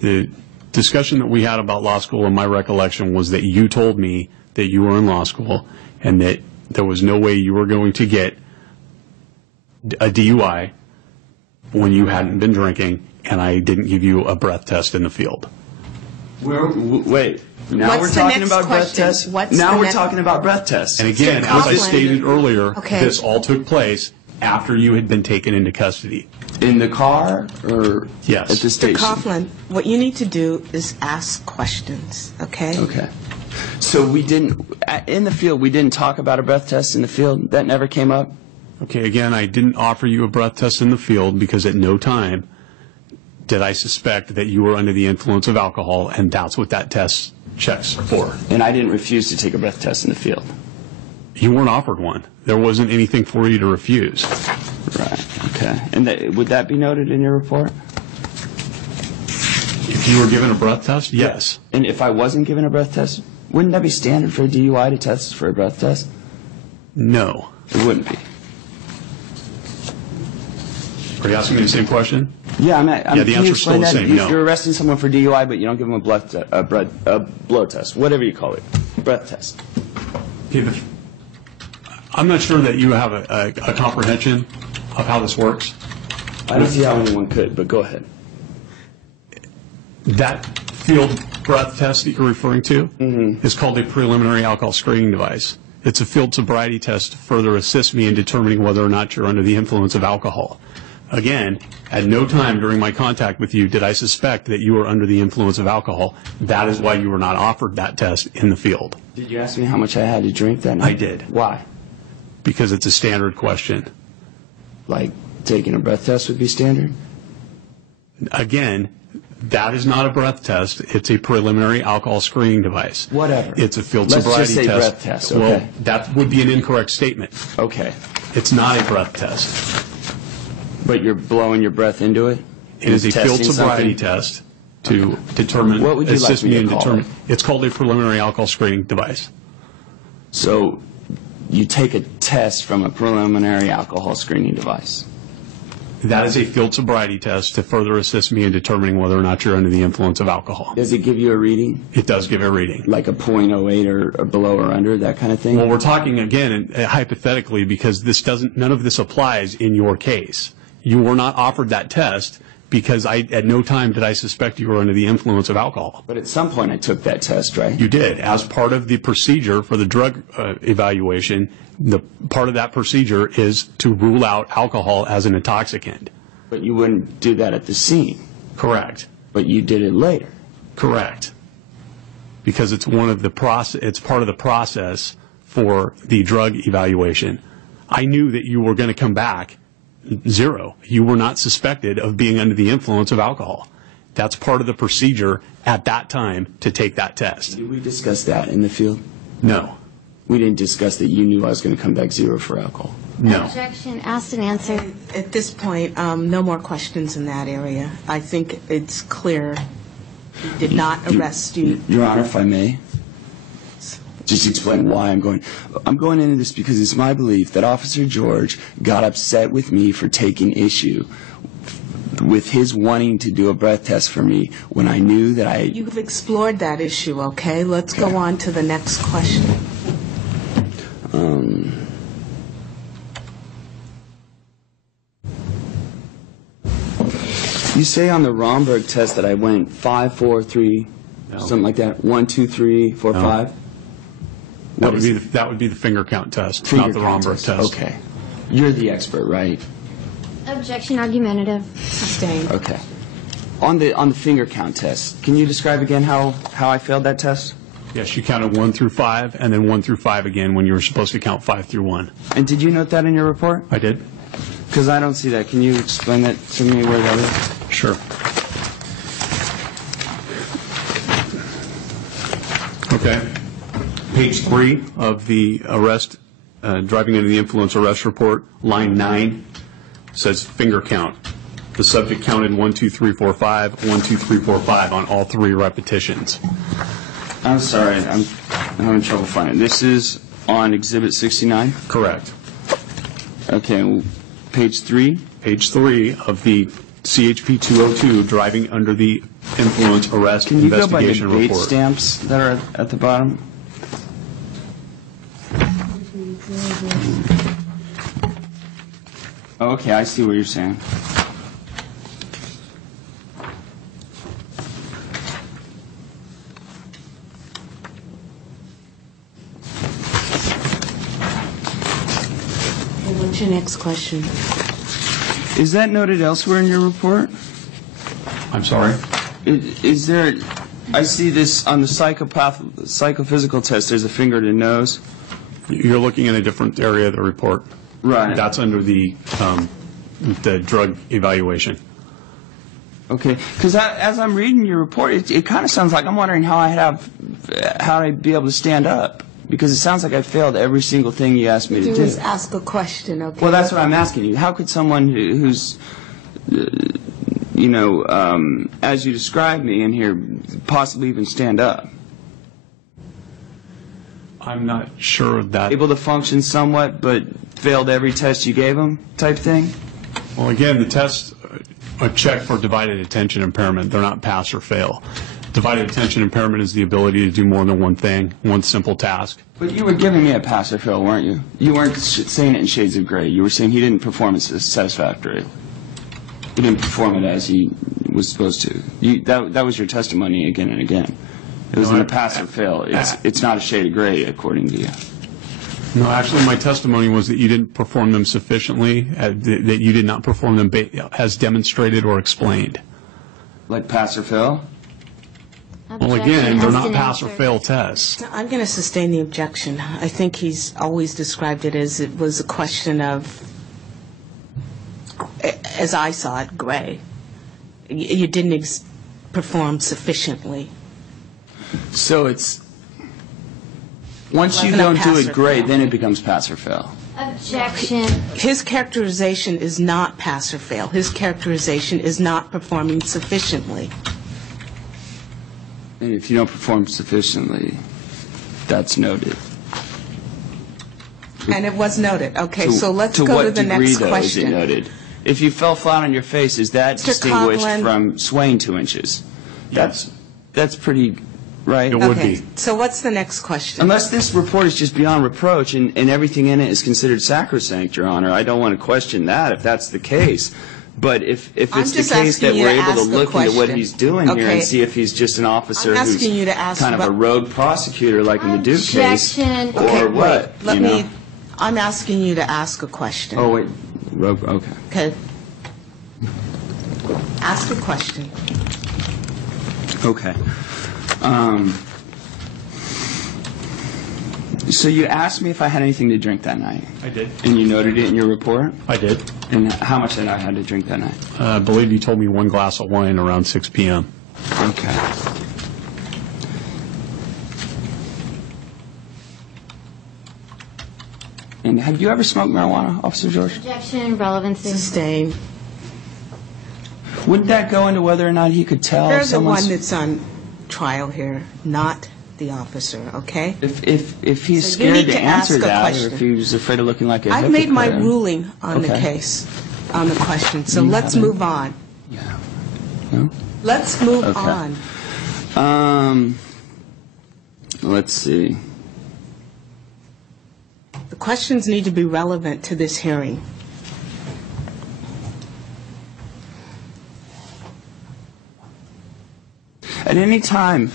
The discussion that we had about law school in my recollection was that you told me that you were in law school and that there was no way you were going to get a DUI when you hadn't been drinking, and I didn't give you a breath test in the field. Wait. Now What's we're the talking next about breath question? tests? What's Now the we're next- talking about breath tests. And again, Mr. as I Coughlin. stated earlier, Okay. this all took place after you had been taken into custody. In the car or Yes. at the Mr. station? Coughlin, what you need to do is ask questions, okay? Okay. So we didn't, in the field, we didn't talk about a breath test in the field? That never came up? Okay, again, I didn't offer you a breath test in the field because at no time did I suspect that you were under the influence of alcohol, and that's what that test checks for. And I didn't refuse to take a breath test in the field? You weren't offered one. There wasn't anything for you to refuse. Right, okay. And would that be noted in your report? If you were given a breath test, yes. And if I wasn't given a breath test, wouldn't that be standard for a DUI to test for a breath test? No. It wouldn't be. Are you asking me the same question? Yeah, the can you answer's still explain the that? same, no. You're arresting someone for DUI, but you don't give them a blow test, whatever you call it, breath test. Okay, I'm not sure that you have a comprehension of how this works. I don't see how anyone could, but go ahead. That field breath test that you're referring to is called a preliminary alcohol screening device. It's a field sobriety test to further assist me in determining whether or not you're under the influence of alcohol. Again, at no time during my contact with you did I suspect that you were under the influence of alcohol. That is why you were not offered that test in the field. Did you ask me how much I had to drink that night? I did. Why? Because it's a standard question. Like taking a breath test would be standard? Again, that is not a breath test. It's a preliminary alcohol screening device. Whatever. It's a field Let's sobriety just say test. breath test, okay. Well, that would be an incorrect statement. Okay. It's not a breath test. But you're blowing your breath into it? It is a field Testing sobriety something? test to determine, What would you like assist me me to in call determining. it? It's called a preliminary alcohol screening device. So you take a test from a preliminary alcohol screening device. That is a field sobriety test to further assist me in determining whether or not you're under the influence of alcohol. Does it give you a reading? It does give a reading. Like a .08 or below or under, that kind of thing? Well, we're talking again hypothetically because none of this applies in your case. You were not offered that test because at no time did I suspect you were under the influence of alcohol. But at some point I took that test, right? You did. As part of the procedure for the drug evaluation, the part of that procedure is to rule out alcohol as an intoxicant. But you wouldn't do that at the scene. Correct. But you did it later. Correct. Because it's it's part of the process for the drug evaluation. I knew that you were going to come back zero. You were not suspected of being under the influence of alcohol. That's part of the procedure at that time to take that test. Did we discuss that in the field? No. We didn't discuss that you knew I was going to come back zero for alcohol. No. Objection, asked and answered. At this point, no more questions in that area. I think it's clear he did not arrest you. Your Honor, if I may, just explain why I'm going. I'm going into this because it's my belief that Officer George got upset with me for taking issue with his wanting to do a breath test for me when I knew that I... You've explored that issue, okay? Let's go on to the next question. You say on the Romberg test that I went 5, 4, 3, something like that. 1, 2, 3, 4, 5. That would be the finger count test, Finger not the count Romberg test. Okay. You're the expert, right? Objection, argumentative. Sustained. Okay. On the finger count test, can you describe again how I failed that test? Yes, you counted 1 through 5, and then 1 through 5 again when you were supposed to count 5 through 1. And did you note that in your report? I did? Because I don't see that. Can you explain that to me where that is? Sure. Okay. Page 3 of the arrest, driving under the influence arrest report, line 9, says finger count. The subject counted 1, 2, 3, 4, 5, 1, 2, 3, 4, 5 on all 3 repetitions. I'm sorry. I'm having trouble finding it. This is on Exhibit 69? Correct. Okay. Well, page 3? Page 3 of the CHP 202, driving under the influence arrest Can you go by the investigation date report. stamps that are at the bottom? Okay, I see what you're saying. What's your next question? Is that noted elsewhere in your report? I'm sorry? Is there... I see this on the psychophysical test, there's a finger to nose. You're looking in a different area of the report. Right. That's under the drug evaluation. Okay, because as I'm reading your report, it kind of sounds like I'm wondering how I'd be able to stand up, because it sounds like I failed every single thing you asked me to do. Just ask a question, okay? Well, that's what I'm asking you. How could someone who's, as you described me in here, possibly even stand up? I'm not sure that. Able to function somewhat, but failed every test you gave him, type thing? Well, again, the tests are checked for divided attention impairment. They're not pass or fail. Divided attention impairment is the ability to do more than one thing, one simple task. But you were giving me a pass or fail, weren't you? You weren't saying it in shades of gray. You were saying he didn't perform it satisfactorily. He didn't perform it as he was supposed to. That was your testimony again and again. It wasn't a pass or fail. It's not a shade of gray, according to you. No, actually, my testimony was that you didn't perform them sufficiently, that you did not perform them as demonstrated or explained. Like pass or fail? Well, again, they're not pass or fail tests. I'm going to sustain the objection. I think he's always described it as it was a question of, as I saw it, gray. You didn't perform sufficiently. So it's, once you don't do it gray, then it becomes pass or fail. Objection. His characterization is not pass or fail. His characterization is not performing sufficiently. And if you don't perform sufficiently, that's noted. And it was noted. Okay, so let's go to the next To what degree, though, is it question. noted? If you fell flat on your face, is that Mr. distinguished Coughlin. from swaying 2 inches? That's pretty, right? It would Okay, be. so what's the next question? Unless this report is just beyond reproach and everything in it is considered sacrosanct, Your Honor, I don't want to question that if that's the case. But if I'm it's the just case that asking you we're to able to ask a look into what question. he's doing here Okay. and see if he's just an officer I'm who's asking you to ask kind of a about- rogue prosecutor like in the Duke case, Objection. or Okay, what? wait, let you know? me, I'm asking you to ask a question. Oh, wait. Rogue, okay. Okay. Ask a question. Okay. So you asked me if I had anything to drink that night, I did. and you noted it in your report? I did. And how much did I had to drink that night? I believe you told me 1 glass of wine around 6 p.m. Okay. And have you ever smoked marijuana, Officer George? Objection. Relevancy. Sustain. Wouldn't that go into whether or not he could tell You're if the someone's... one that's on trial here, not the officer, okay? If he's So you scared need to to ask answer a that, or question. if he was afraid of looking like a I've made my hypocrite. ruling on the Okay. case, on the question, so You let's haven't- move on. Yeah. No? Let's move Okay. on. Let's see. The questions need to be relevant to this hearing. At any time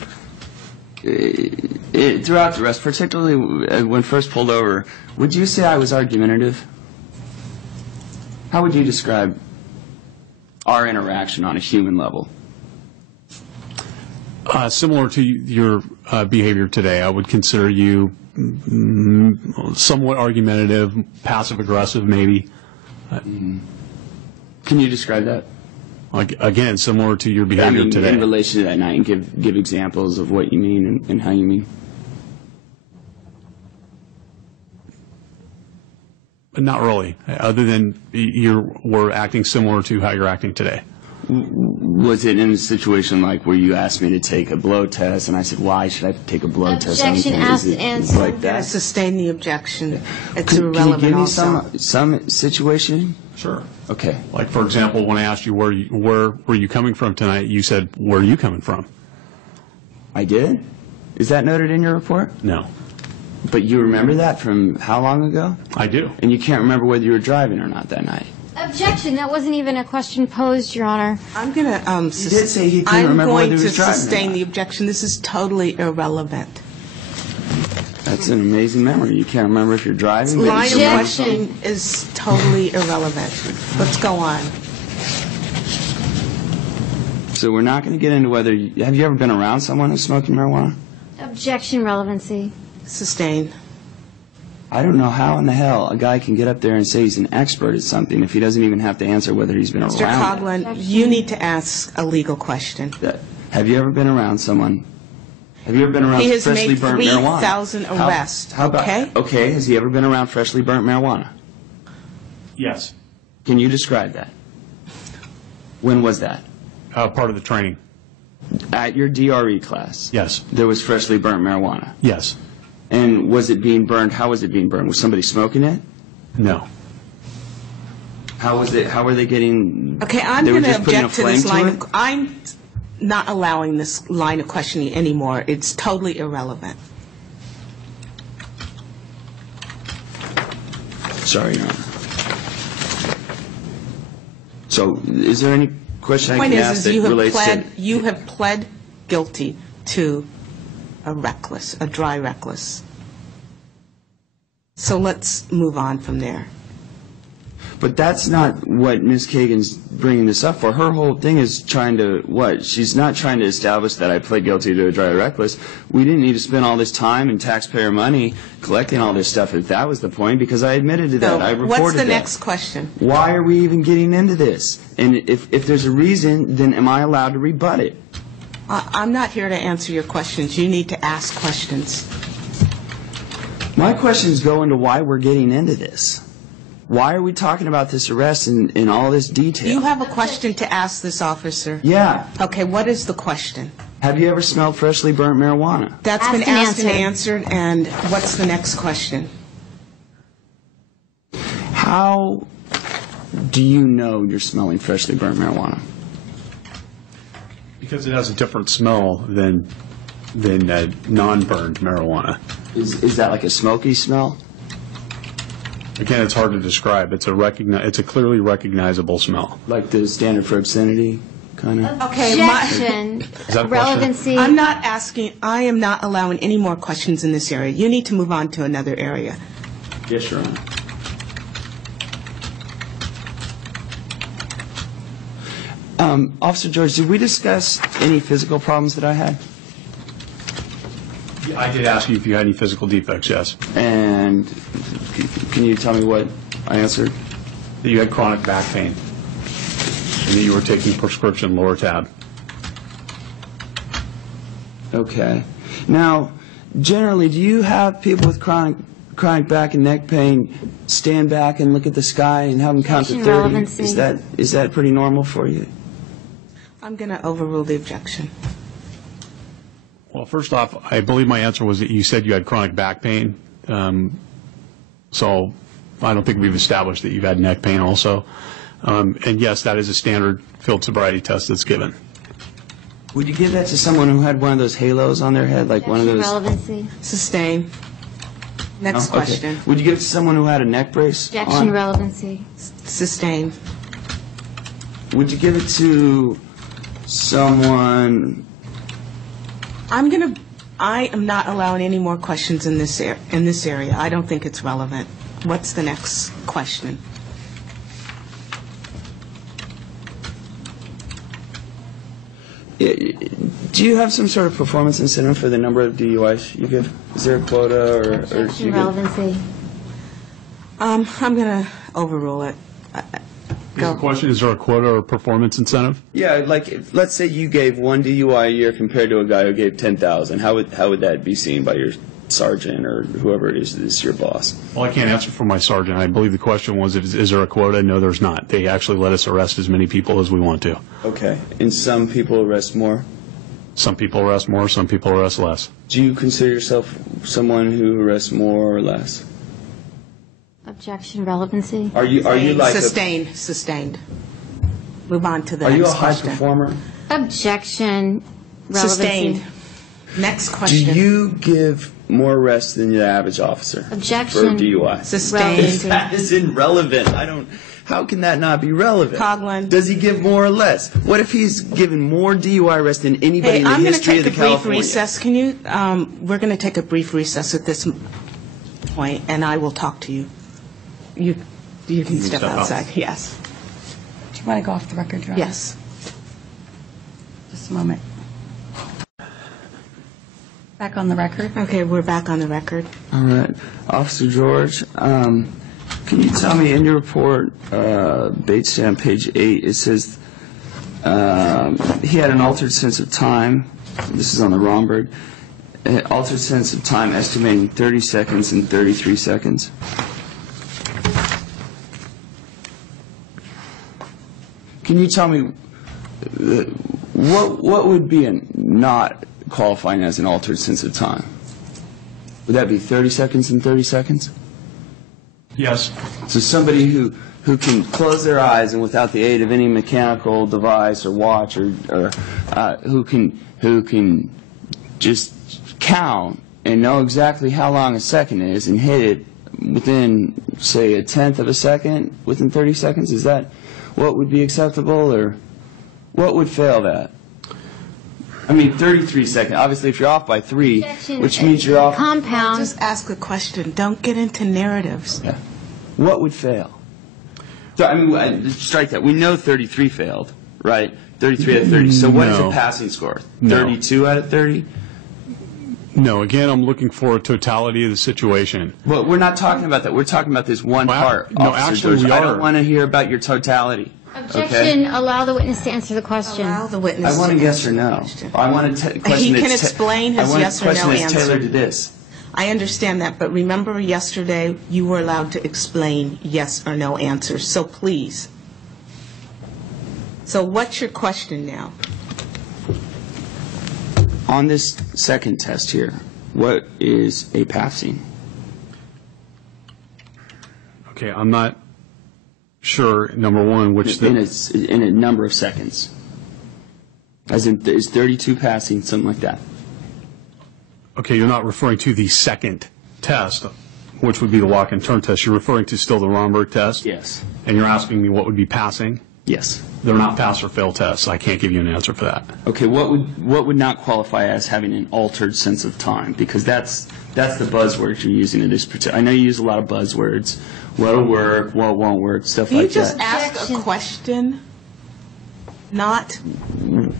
throughout the rest, particularly when first pulled over, would you say I was argumentative? How would you describe our interaction on a human level? Similar to your behavior today, I would consider you somewhat argumentative, passive-aggressive maybe. Can you describe that? Again, similar to your behavior in today. relation to that night, and give examples of what you mean and how you mean. Not really, other than we're acting similar to how you're acting today. Was it in a situation like where you asked me to take a blood test, and I said, why should I take a blood test? Objection, Is asked, it answered. like I'm going to that? sustain the objection. It's Can you irrelevant give me also. some situation? Sure. Okay. Like, for example, when I asked you where were you coming from tonight, you said, where are you coming from? I did? Is that noted in your report? No. But you remember that from how long ago? I do. And you can't remember whether you were driving or not that night? Objection. That wasn't even a question posed, Your Honor. I'm going to You did say he couldn't remember whether he was driving or sustain not. the objection. This is totally irrelevant. That's an amazing memory. You can't remember if you're driving? but Line you of remember questioning is totally irrelevant. Let's go on. something. So we're not going to get into whether have you ever been around someone who's smoking marijuana? Objection. Relevancy. Sustain. I don't know how in the hell a guy can get up there and say he's an expert at something if he doesn't even have to answer whether he's been Mr. around it. Coughlin, you need to ask a legal question. Have you ever been around someone? Have you ever been around He has freshly made burnt marijuana? 3,000 arrests, How about, okay? Okay, has he ever been around freshly burnt marijuana? Yes. Can you describe that? When was that? Part of the training. At your DRE class, Yes. there was freshly burnt marijuana. Yes. And was it being burned? How was it being burned? Was somebody smoking it? No. How was it? How were they getting? Okay, I'm they were going to just putting a object to this flame line. it? I'm not allowing this line of questioning anymore. It's totally irrelevant. Sorry, Your Honor. So, is there any question I Point can is, ask is that relates to? you have pled guilty to a dry reckless. So let's move on from there. But that's not what Ms. Kagan's bringing this up for. Her whole thing is trying to, what? She's not trying to establish that I pled guilty to a dry reckless. We didn't need to spend all this time and taxpayer money collecting all this stuff if that was the point, because I admitted to that. So I reported that. what's the next question? Why are we even getting into this? And if there's a reason, then am I allowed to rebut it? I'm not here to answer your questions. You need to ask questions. My questions go into why we're getting into this. Why are we talking about this arrest in all this detail? You have a question to ask this officer. Yeah. Okay, what is the question? Have you ever smelled freshly burnt marijuana? That's been Asked asked and and answered, and what's the next question? How do you know you're smelling freshly burnt marijuana? Because it has a different smell than non-burned marijuana. Is that like a smoky smell? Again, it's hard to describe. It's a clearly recognizable smell. Like the standard for obscenity, kind of? Okay, Objection. Is that a question? Relevancy. I'm not asking, I am not allowing any more questions in this area. You need to move on to another area. Yes, Your Honor. Officer George, did we discuss any physical problems that I had? I did ask you if you had any physical defects, yes. And can you tell me what I answered? That you had chronic back pain, and that you were taking prescription Loratab. Okay. Now, generally, do you have people with chronic back and neck pain stand back and look at the sky and have them count to 30? Relevancy. Is that pretty normal for you? I'm going to overrule the objection. Well, first off, I believe my answer was that you said you had chronic back pain. So I don't think we've established that you've had neck pain also. And yes, that is a standard field sobriety test that's given. Would you give that to someone who had one of those halos on their head, like one of Objection. those? Relevancy. Sustain. Next Oh, okay. question. Would you give it to someone who had a neck brace Objection. on? Relevancy. Sustain. Would you give it to someone? I am not allowing any more questions in this area. I don't think it's relevant. What's the next question? Do you have some sort of performance incentive for the number of DUIs you give? Is there a quota or do Objection. you give? Relevancy. I'm going to overrule it. The question, is there a quota or performance incentive? Yeah, like let's say you gave one DUI a year compared to a guy who gave 10,000. How would that be seen by your sergeant or whoever it is your boss? Well, I can't answer for my sergeant. I believe the question was, is there a quota? No, there's not. They actually let us arrest as many people as we want to. Okay. And some people arrest more? Some people arrest more, some people arrest less. Do you consider yourself someone who arrests more or less? Objection. Relevancy. Are you like Sustained. Move on to the Are next you a high question. performer? Objection. Relevancy. Sustained. Next Do question. you give more arrests than the average officer Objection. for DUI? Sustained. Relevancy. That is irrelevant. How can that not be relevant? Coughlin. Does he give more or less? What if he's given more DUI arrests than anybody Hey, in the I'm going to history take of a the brief California? recess. Can you, we're going to take a brief recess at this point, and I will talk to you. You can step step out. outside. Yes. Do you want to go off the record, Your Honor? Yes. Just a moment. Back on the record. Okay, we're back on the record. All right. Officer George, can you tell me in your report, Bates stamp page 8, it says he had an altered sense of time. This is on the Romberg. Altered sense of time estimating 30 seconds and 33 seconds. Can you tell me What would be not qualifying as an altered sense of time? Would that be 30 seconds and 30 seconds? Yes. So somebody who can close their eyes and without the aid of any mechanical device or watch or who can just count and know exactly how long a second is and hit it within, say, 1/10 of a second within 30 seconds? Is that what would be acceptable, or what would fail that? I mean, 33 seconds. Obviously, if you're off by 3, which means you're off. Compound. Just ask a question. Don't get into narratives. Yeah. What would fail? So, I mean, strike that. We know 33 failed, right? 33 out of 30. So what is No. a passing score? No. 32 out of 30? No, again, I'm looking for a totality of the situation. Well, we're not talking about that. We're talking about this one Well, part. no, Officer actually, George. we I are. don't want to hear about your totality. Objection. Allow the witness to answer the question. Allow the witness I want a to yes answer or the no. question. I want a question He can that's explain his yes or no I want a question that's answer. tailored to this. I understand that, but remember yesterday you were allowed to explain yes or no answers, so please. So what's your question now? On this second test here, what is a passing? Okay, I'm not sure, number one, which In a number of seconds. As in, is 32 passing, something like that? Okay, you're not referring to the second test, which would be the walk and turn test. You're referring to still the Romberg test? Yes. And you're asking me what would be passing? Yes. They're not pass or fail tests. I can't give you an answer for that. Okay, what would not qualify as having an altered sense of time? Because that's the buzzword you're using in this particular. I know you use a lot of buzzwords. What'll work, what won't work, stuff You like just that. ask a question, not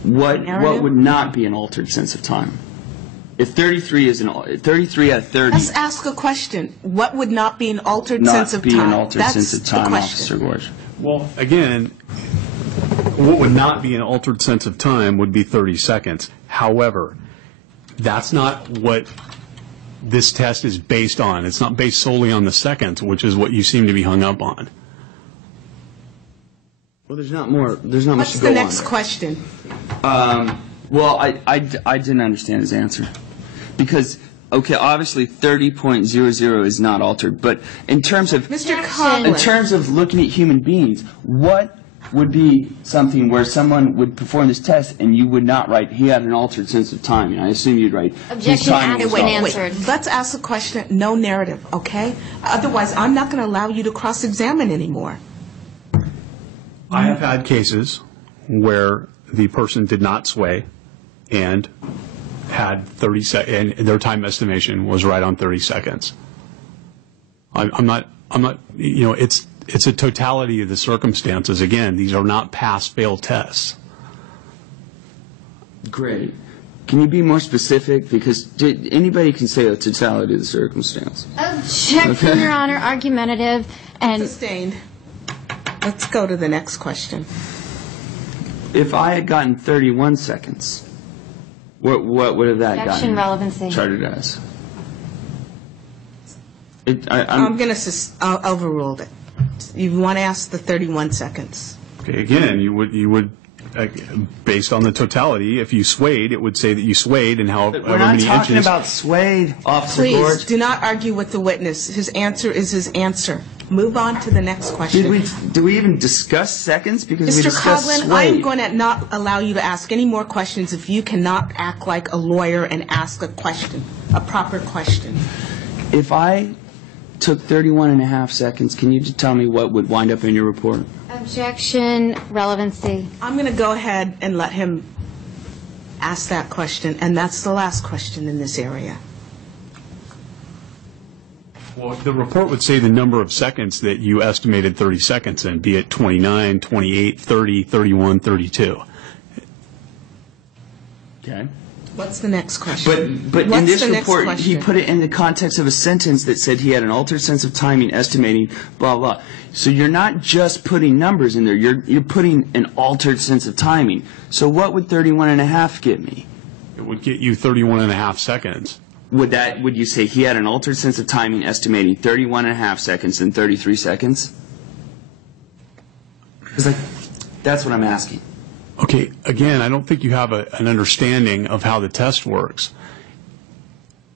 What narrative? would not be an altered sense of time? If 33 is 33 out of 30, let's ask a question. What would not be an altered sense not of be time? an altered That's sense of the time, question. Officer Gorge. Well, again, what would not be an altered sense of time would be 30 seconds. However, that's not what this test is based on. It's not based solely on the seconds, which is what you seem to be hung up on. Well, there's not much What's to the go next on. question? Well, I didn't understand his answer. Because, okay, obviously 30.00 is not altered, but in terms of Mr. Coughlin. in terms of looking at human beings, what would be something where someone would perform this test and you would not write, he had an altered sense of time? And I assume you'd write, his Objection, timing was asked and altered. answered. Let's ask a question, no narrative, okay? Otherwise, I'm not going to allow you to cross-examine anymore. I have had cases where the person did not sway and had 30 seconds, and their time estimation was right on 30 seconds. I'm not, you know, it's a totality of the circumstances. Again, these are not pass-fail tests. Great. Can you be more specific? Because anybody can say a totality of the circumstance. Objection, Your Honor. Argumentative and Sustained. Let's go to the next question. If I had gotten 31 seconds, what would have that objection, gotten relevancy. charted as? I'm going to overrule it. You want to ask the 31 seconds. Okay, again, you would, based on the totality, if you swayed, it would say that you swayed and however We're not many talking inches. about swayed, Officer Please, Gorge. do not argue with the witness. His answer is his answer. Move on to the next question. Do we even discuss seconds? Because we Mr. discussed Coughlin, swayed. I'm going to not allow you to ask any more questions if you cannot act like a lawyer and ask a question, a proper question. If I took 31 and a half seconds, can you just tell me what would wind up in your report? Objection, relevancy. I'm going to go ahead and let him ask that question, and that's the last question in this area. Well, the report would say the number of seconds that you estimated 30 seconds in, be it 29, 28, 30, 31, 32. Okay. What's the next question? But in What's this the next report, he question? put it in the context of a sentence that said he had an altered sense of timing, estimating, blah, blah. So you're not just putting numbers in there. You're putting an altered sense of timing. So what would 31 and a half get me? It would get you 31 and a half seconds. Would you say he had an altered sense of timing, estimating 31 and a half seconds and 33 seconds? Because that's what I'm asking. Okay, again, I don't think you have an understanding of how the test works.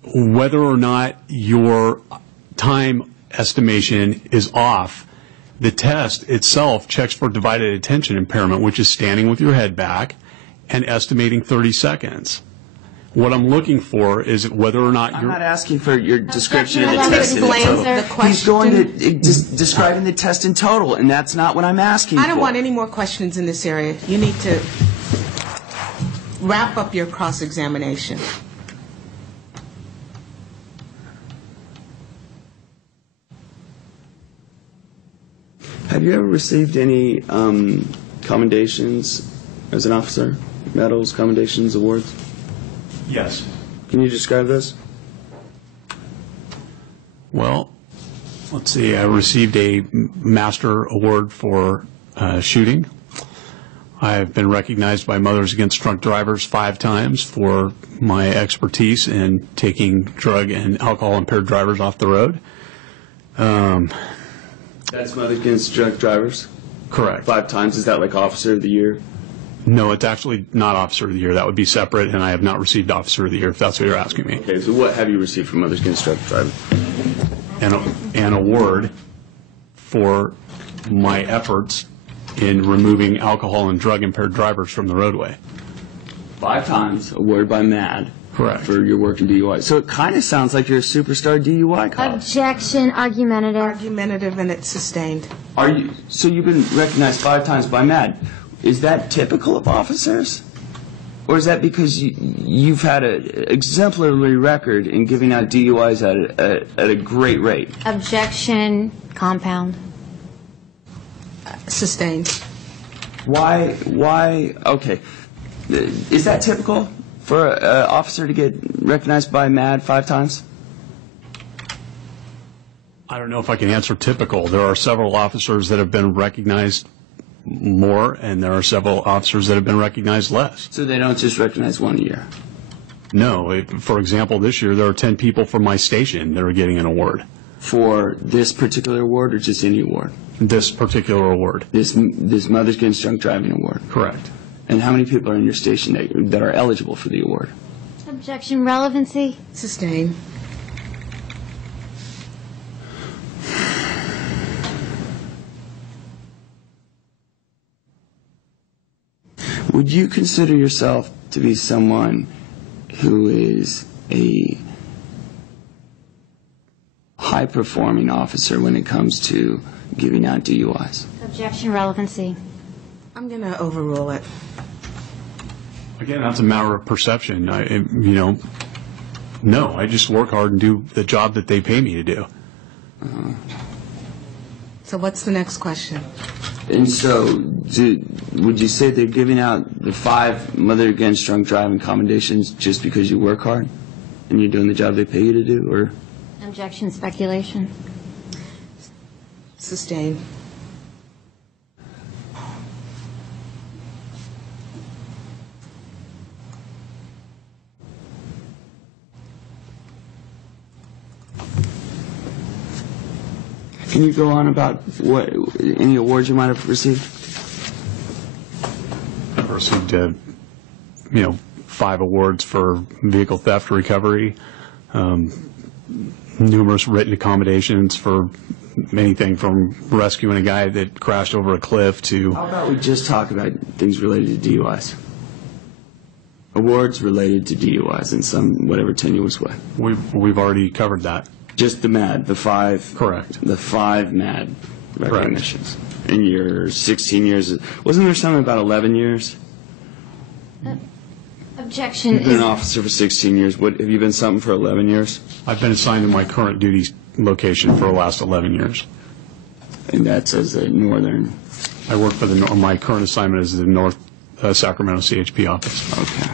Whether or not your time estimation is off, the test itself checks for divided attention impairment, which is standing with your head back and estimating 30 seconds. What I'm looking for is whether or not I'm you're... not asking for your description of the Let me test in explain total. the He's going to describing the test in total, and that's not what I'm asking for. I don't want any more questions in this area. You need to wrap up your cross-examination. Have you ever received any commendations as an officer? Medals, commendations, awards? Yes. Can you describe those? Well, let's see. I received a Master Award for shooting. I've been recognized by Mothers Against Drunk Drivers 5 times for my expertise in taking drug and alcohol-impaired drivers off the road. That's Mothers Against Drunk Drivers? Correct. 5 times. Is that like Officer of the Year? No, it's actually not Officer of the Year. That would be separate, and I have not received Officer of the Year, if that's what you're asking me. Okay, so what have you received from Mothers Against Drunk Drivers? An award for my efforts in removing alcohol and drug-impaired drivers from the roadway. 5 times, awarded by MAD. Correct. For your work in DUI. So it kind of sounds like you're a superstar DUI cop. Objection, argumentative. Argumentative, and it's sustained. So you've been recognized 5 times by MAD. Is that typical of officers? Or is that because you've had an exemplary record in giving out DUIs at a great rate? Objection, compound. Sustained. Why, okay. Is that typical for an officer to get recognized by MAD 5 times? I don't know if I can answer typical. There are several officers that have been recognized more, and there are several officers that have been recognized less. So they don't just recognize 1 a year? No. For example, this year there are 10 people from my station that are getting an award. For this particular award or just any award? This particular award. This Mothers Against Drunk Driving award? Correct. And how many people are in your station that are eligible for the award? Objection, relevancy. Sustained. Would you consider yourself to be someone who is a high-performing officer when it comes to giving out DUIs? Objection, relevancy. I'm going to overrule it. Again, that's a matter of perception. No, I just work hard and do the job that they pay me to do. So what's the next question? And so, would you say they're giving out the 5 Mother Against Drunk Driving commendations just because you work hard and you're doing the job they pay you to do, or? Objection, speculation. Sustained. Can you go on about any awards you might have received? I've received, 5 awards for vehicle theft recovery, numerous written accommodations for anything from rescuing a guy that crashed over a cliff to... How about we just talk about things related to DUIs? Awards related to DUIs in some whatever tenuous way. We've already covered that. Just the MAD, the 5. Correct. The 5 MAD recognitions. In your 16 years, wasn't there something about 11 years? Objection You've been an is officer for 16 years. Have you been something for 11 years? I've been assigned to my current duty location for the last 11 years. And that's as a northern. I work for my current assignment is the North Sacramento CHP office. Okay.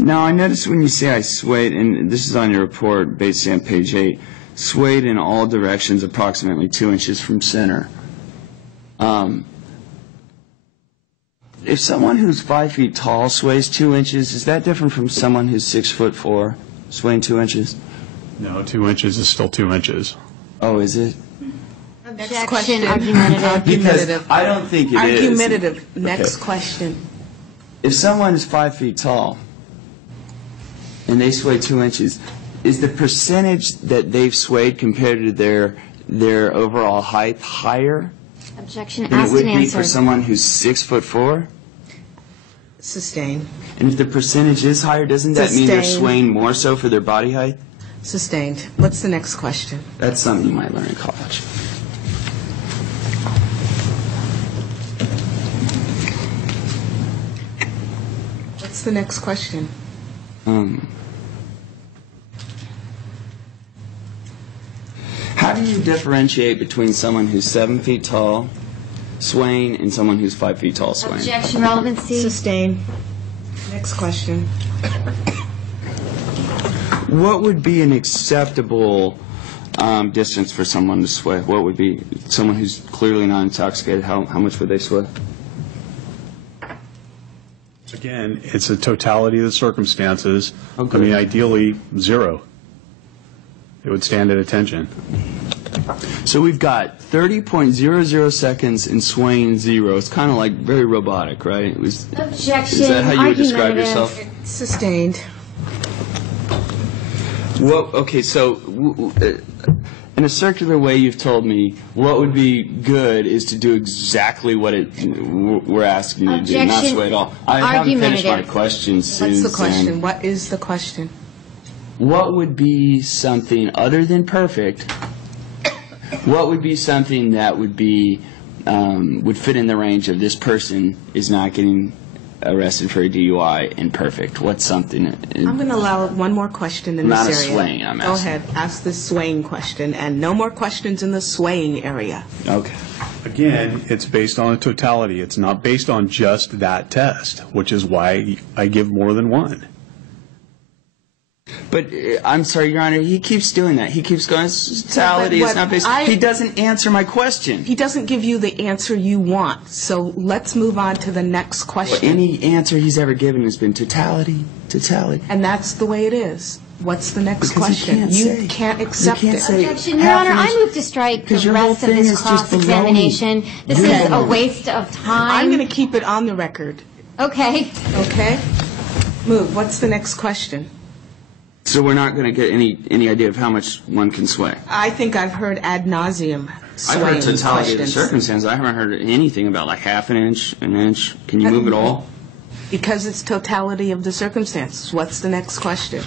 Now, I noticed when you say I swayed, and this is on your report, basically on page 8, swayed in all directions approximately 2 inches from center. If someone who's 5 feet tall sways 2 inches, is that different from someone who's 6'4", swaying 2 inches? No, 2 inches is still 2 inches. Oh, is it? Objection, argumentative. Because I don't think it is. Argumentative. Next Okay. question. If someone is 5 feet tall and they sway 2 inches, is the percentage that they've swayed compared to their overall height higher Objection, than it asked would and be for answered. someone who's 6'4"? Sustained. And if the percentage is higher, doesn't that mean they're Sustained. swaying more so for their body height? Sustained. What's the next question? That's something you might learn in college. What's the next question? How do you differentiate between someone who's 7 feet tall swaying and someone who's 5 feet tall swaying? Objection, relevancy. Sustained. Next question. What would be an acceptable distance for someone to sway? What would be someone who's clearly not intoxicated? How much would they sway? Again, it's a totality of the circumstances. Okay. I mean, ideally, 0. It would stand at attention. So we've got 30.00 seconds and swaying 0. It's kind of like very robotic, right? Objection, Is that how you would describe argumentative. yourself? Sustained. Well, okay, so in a circular way, you've told me what would be good is to do exactly what we're asking you to do, not Objection. sway at all. I haven't finished my Argumentative. question, Susan. What's the question? What is the question? What would be something other than perfect? What would be something that would be would fit in the range of this person is not getting arrested for a DUI and perfect? What's something? I'm going to allow one more question in Not this a area. swaying, I'm Go asking. ahead. Ask the swaying question, and no more questions in the swaying area. Okay. Again, it's based on a totality. It's not based on just that test, which is why I give more than one. But I'm sorry, Your Honor, he keeps doing that. He keeps going, it's totality, But it's not based. He doesn't answer my question. He doesn't give you the answer you want, so let's move on to the next question. Any answer he's ever given has been totality, totality. And that's the way it is. What's the next Because question? you can't accept can't it. say- Objection, Your Honor, I Half move to strike the Because your whole rest of thing this is just cross-examination. baloney. This You're is a baloney. waste of time. I'm going to keep it on the record, Okay. okay? Move. What's the next question? So we're not going to get any idea of how much one can sway. I think I've heard ad nauseum I've swaying heard totality of the questions. circumstances. I haven't heard anything about like half an inch, an inch. Can you move it all? Because it's totality of the circumstances. What's the next question?